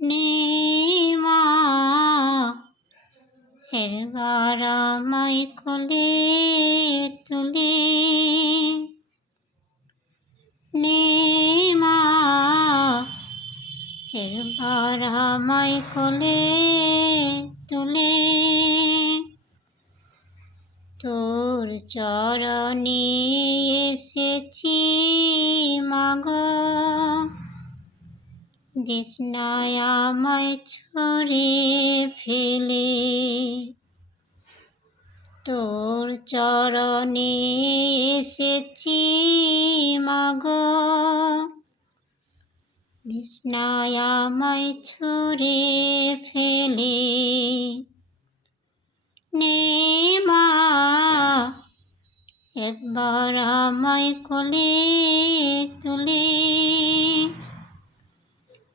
নে মা একবার আমায় কোলে তুলে, নে মা একবার আমায় কোলে তুলে, তোর চরণে এসেছি মাগো, দিস না আমায় ছুঁড়ে ফেলে। তোর চরণে এসেছি মাগো, দিস না আমায় ছুঁড়ে ফেলে। নে মা একবার আমায় কোলে তুলে,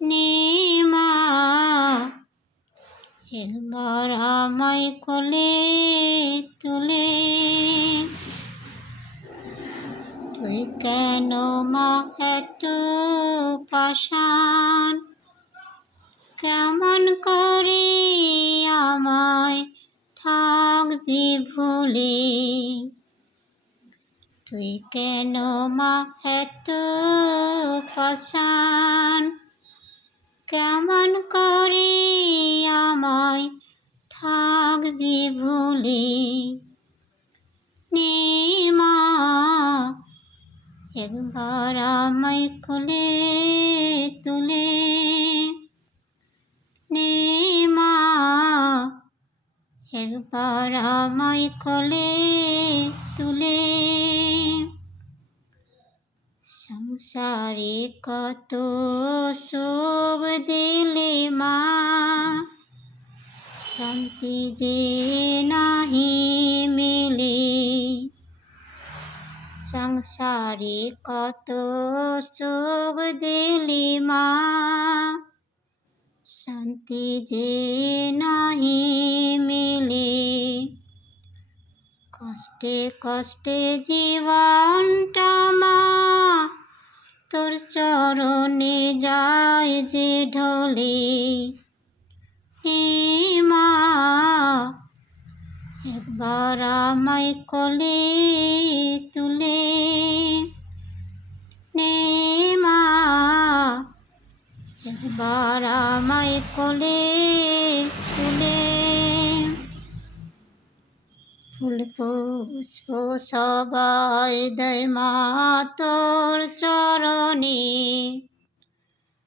নে মা একবার আমায় কোলে তুলে। তুই কেন মা এত পাষাণ, কেমন করে আমায় থাকবি ভুলে। তুই কেন মা এত পাষাণ, কেমন করে আমায় থাকবি ভুলে। নে মা একবার আমায় কোলে তুলে, নে মা একবার আমায় কোলে তুলে। সংসারে কত সুখ দিলে মা, শান্তি যে নাহি মেলে। সংসারে কত সুখ দিলি মা, শান্তি যে নাহি মেলে। কষ্টে কষ্টে জীবনটা মা, তোর চরণে যায় যে ঢলে। হে মা একবার আমায় কোলে তুলে, নে মা একবার আমায় কোলে তুলে। ফুল পুষ্প সবাই দেয় মা তোর চরণে,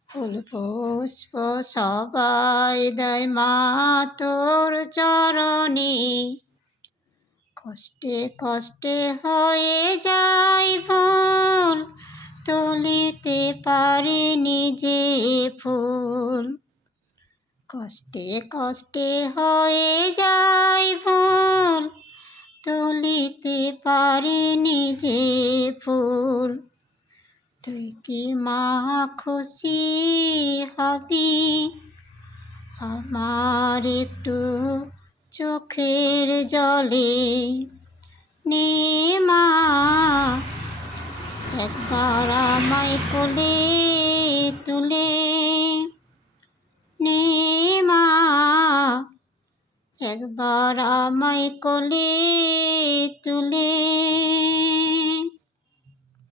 ফুল পুষ্প সবাই দেয় মা তোর চরণে। কষ্টে কষ্টে হয়ে যায় ভুল, তুলিতে পারিনি যে ফুল। কষ্টে কষ্টে হয়ে যায় ভুল, তুলিতে পারিনি যে ফুল। তুই কি মা খুশি হবি আমার একটু চোখের জলে। নে মা একবার আমায় কোলে তুলে, নে মা একবার আমায় কোলে তুলে।